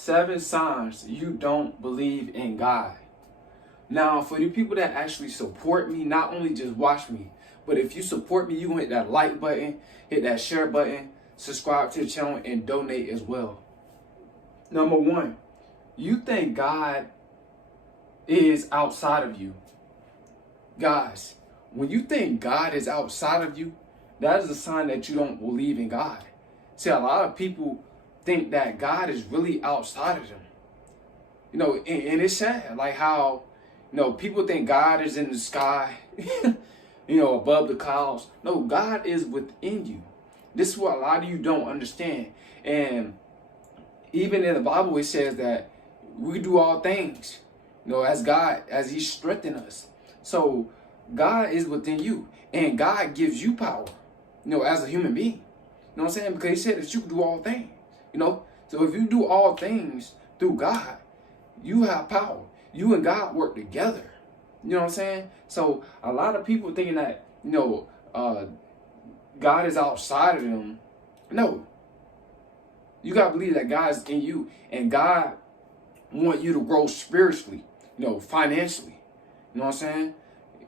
7 signs you don't believe in God. Now, for the people that actually support me, not only just watch me, but if you support me, you can hit that like button, hit that share button, subscribe to the channel, and donate as well. Number 1, you think God is outside of you. Guys, when you think God is outside of you, that is a sign that you don't believe in God. See, a lot of people think that God is really outside of them. And it's sad, like how, people think God is in the sky, above the clouds. No, God is within you. This is what a lot of you don't understand. And even in the Bible, it says that we do all things, as God, as He strengthens us. So God is within you, and God gives you power, as a human being. You know what I'm saying? Because He said that you can do all things, So if you do all things through God, you have power. You and God work together. You know what I'm saying? So a lot of people thinking that, God is outside of them. No. You got to believe that God is in you, and God wants you to grow spiritually, financially. You know what I'm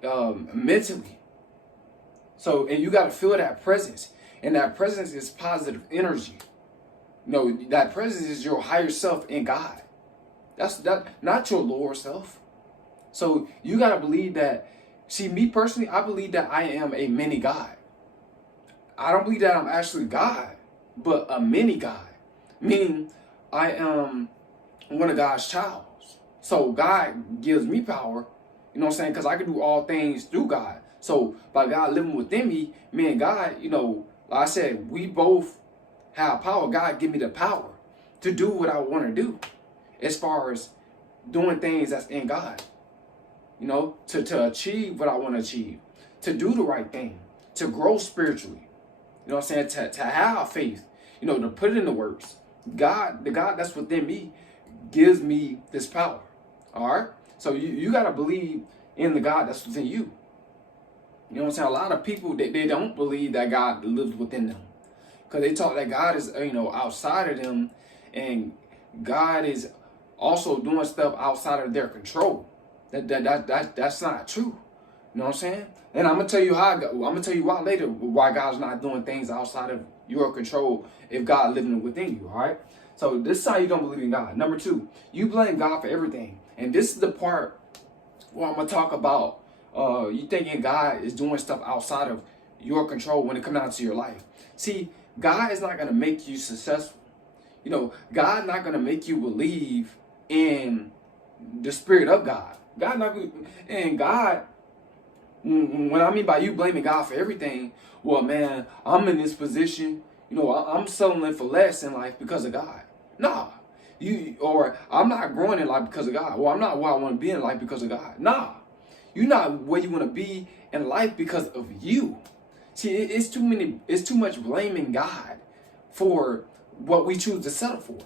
saying? Mentally. So, and you got to feel that presence. And that presence is positive energy. That presence is your higher self in God. That's not your lower self. So you got to believe that. See, me personally, I believe that I am a mini God. I don't believe that I'm actually God, but a mini God. Meaning I am one of God's child. So God gives me power, you know what I'm saying? Because I can do all things through God. So by God living within me, me and God, like I said, we both have power. God give me the power to do what I want to do as far as doing things that's in God. To achieve what I want to achieve, to do the right thing, to grow spiritually. You know what I'm saying? To have faith, to put it in the works. God, the God that's within me gives me this power. All right? So you got to believe in the God that's within you. You know what I'm saying? A lot of people, they don't believe that God lives within them. Because they talk that God is, outside of them. And God is also doing stuff outside of their control. That's not true. You know what I'm saying? And I'm gonna tell you why later, why God's not doing things outside of your control if God living within you. All right. So this is how you don't believe in God. Number 2, you blame God for everything, and this is the part where I'm gonna talk about you thinking God is doing stuff outside of your control when it comes down to your life. See, God is not gonna make you successful. God not gonna make you believe in the Spirit of God. God not, and God, when I mean by you blaming God for everything, well, man, I'm in this position, I'm settling for less in life because of God. Nah, or I'm not growing in life because of God. Well, I'm not where I want to be in life because of God. Nah, you're not where you want to be in life because of you. See, it's too much blaming God for what we choose to settle for.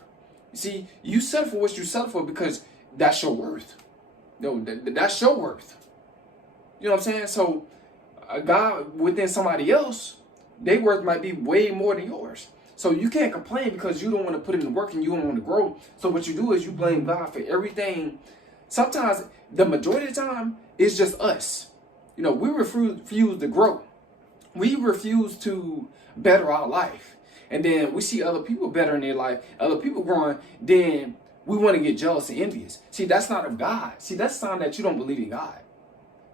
See, you settle for what you settle for because that's your worth. That's your worth. You know what I'm saying? So God within somebody else, their worth might be way more than yours. So you can't complain because you don't want to put in the work and you don't want to grow. So what you do is you blame God for everything. Sometimes, the majority of the time, it's just us. We refuse to grow. We refuse to better our life. And then we see other people better in their life, other people growing, then we want to get jealous and envious. See, that's not of God. See, that's a sign that you don't believe in God.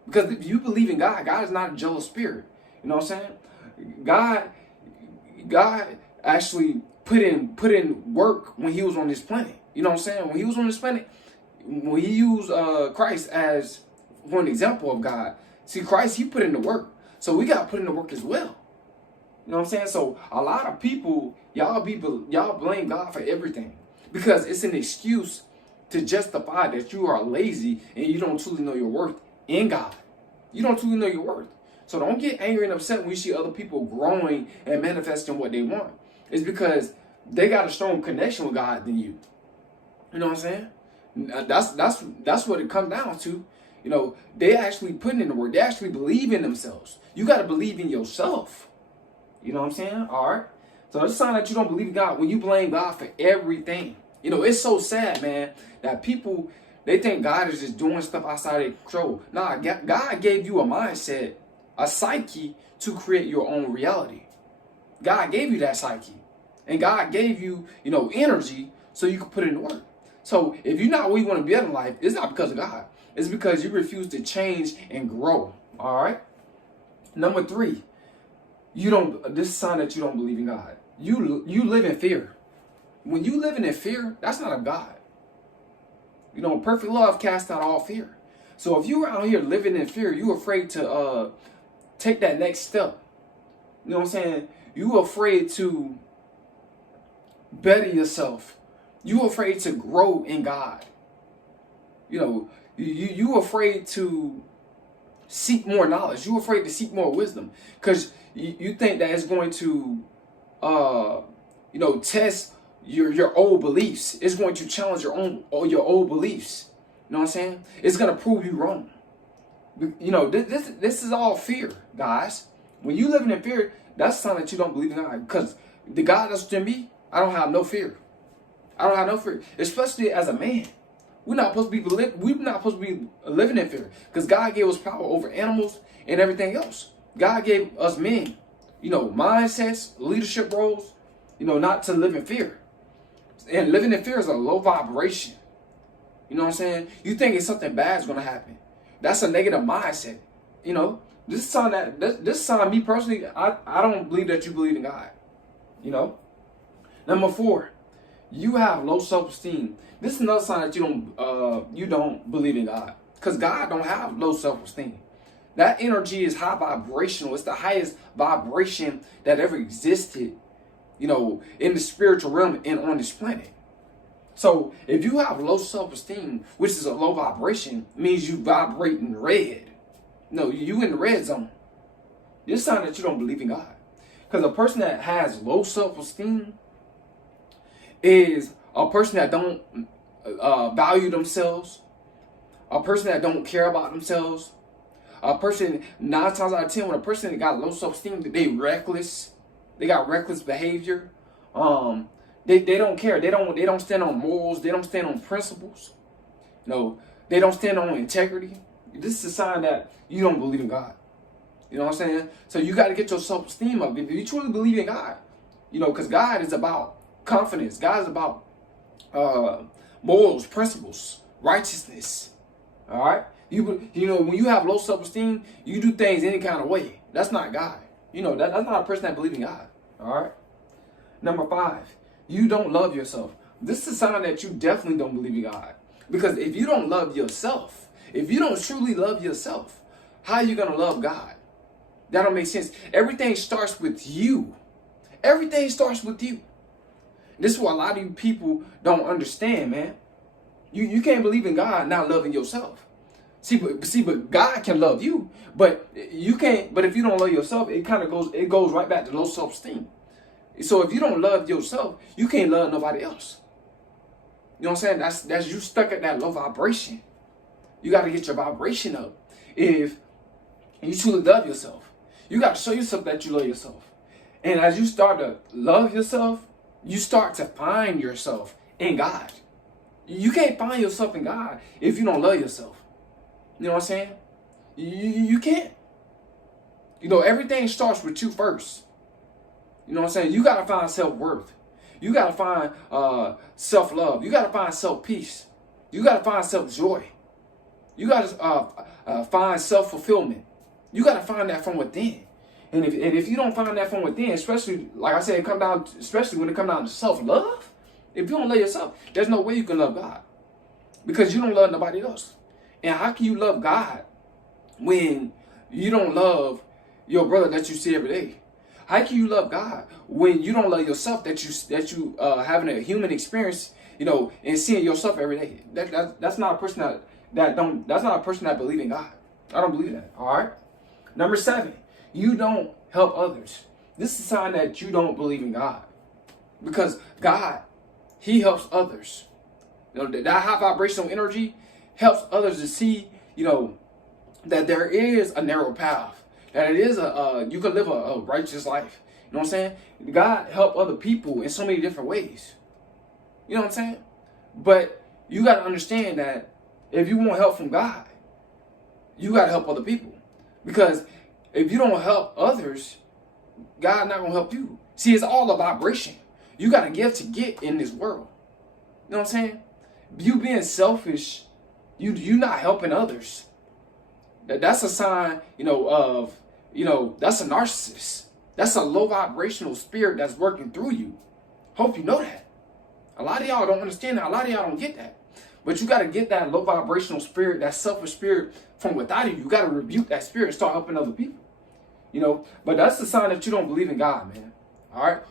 Because if you believe in God, God is not a jealous spirit. You know what I'm saying? God actually put in work when He was on this planet. You know what I'm saying? When He was on this planet, when He used Christ as for an example of God. See, Christ, He put in the work. So we got to put in the work as well. You know what I'm saying? So a lot of people, y'all blame God for everything. Because it's an excuse to justify that you are lazy and you don't truly know your worth in God. You don't truly know your worth. So don't get angry and upset when you see other people growing and manifesting what they want. It's because they got a strong connection with God than you. You know what I'm saying? That's what it comes down to. They actually putting in the work. They actually believe in themselves. You got to believe in yourself. You know what I'm saying? All right. So it's a sign that you don't believe in God when you blame God for everything. You know, it's so sad, man, that people, they think God is just doing stuff outside their control. Nah, God gave you a mindset, a psyche to create your own reality. God gave you that psyche. And God gave you, you know, energy so you can put it in work. So if you're not where you want to be in life, it's not because of God. It's because you refuse to change and grow. All right? Number 3, this is a sign that you don't believe in God. You live in fear. When you living in fear, that's not of God. You know, perfect love casts out all fear. So if you're out here living in fear, you're afraid to take that next step. You know what I'm saying? You're afraid to better yourself. You're afraid to grow in God. You know, you're afraid to seek more knowledge. You're afraid to seek more wisdom because you think that it's going to, you know, test your old beliefs. It's going to challenge your old beliefs. You know what I'm saying? It's going to prove you wrong. You know, this is all fear, guys. When you living in fear, that's a sign that you don't believe in God. Because the God that's in me, I don't have no fear. I don't have no fear, especially as a man. We're not supposed to be living in fear, because God gave us power over animals and everything else. God gave us men, you know, mindsets, leadership roles, you know, not to live in fear. And living in fear is a low vibration. You know what I'm saying? You think it's something bad is going to happen. That's a negative mindset. You know, this sign, me personally, I don't believe that you believe in God. You know? Number 4, you have low self-esteem. This is another sign that you don't believe in God. Because God don't have low self-esteem. That energy is high vibrational. It's the highest vibration that ever existed, you know, in the spiritual realm and on this planet. So if you have low self-esteem, which is a low vibration, means you vibrate in red. No, you in the red zone. This is a sign that you don't believe in God. Because a person that has low self-esteem is a person that don't value themselves, a person that don't care about themselves, a person, 9 times out of 10, when a person got low self-esteem, they reckless, they got reckless behavior, they don't care, they don't stand on morals, they don't stand on principles, no, they don't stand on integrity. This is a sign that you don't believe in God. You know what I'm saying? So you got to get your self-esteem up. If you truly believe in God, you know, because God is about confidence. God is about morals, principles, righteousness. All right? You know, when you have low self-esteem, you do things any kind of way. That's not God. You know, that's not a person that believes in God. All right? Number 5, you don't love yourself. This is a sign that you definitely don't believe in God. Because if you don't love yourself, if you don't truly love yourself, how are you going to love God? That don't make sense. Everything starts with you. Everything starts with you. This is what a lot of you people don't understand, man. You can't believe in God not loving yourself. But God can love you, but you can't. But if you don't love yourself, it goes right back to low self-esteem. So if you don't love yourself, you can't love nobody else. You know what I'm saying? That's you stuck at that low vibration. You got to get your vibration up. If you truly love yourself, you got to show yourself that you love yourself. And as you start to love yourself, you start to find yourself in God. You can't find yourself in God if you don't love yourself. You know what I'm saying? You can't. You know, everything starts with you first. You know what I'm saying? You got to find self-worth. You got to find self-love. You got to find self-peace. You got to find self-joy. You got to find self-fulfillment. You got to find that from within. And if you don't find that from within, especially, like I said, especially when it comes down to self-love, if you don't love yourself, there's no way you can love God. Because you don't love nobody else. And how can you love God when you don't love your brother that you see every day? How can you love God when you don't love yourself, that you having a human experience, you know, and seeing yourself every day? That's not a person that's not a person that believes in God. I don't believe that. All right. Number 7, you don't help others. This is a sign that you don't believe in God, because God, He helps others. You know, that high vibrational energy helps others to see, you know, that there is a narrow path, that it is you can live a righteous life. You know what I'm saying? God help other people in so many different ways. You know what I'm saying? But you got to understand that if you want help from God, you got to help other people. Because if you don't help others, God not going to help you. See, it's all a vibration. You got to give to get in this world. You know what I'm saying? You being selfish, you not helping others. That's a sign, of, that's a narcissist. That's a low vibrational spirit that's working through you. Hope you know that. A lot of y'all don't understand that. A lot of y'all don't get that. But you got to get that low vibrational spirit, that selfish spirit from without you. You got to rebuke that spirit and start helping other people. But that's the sign that you don't believe in God, man. All right?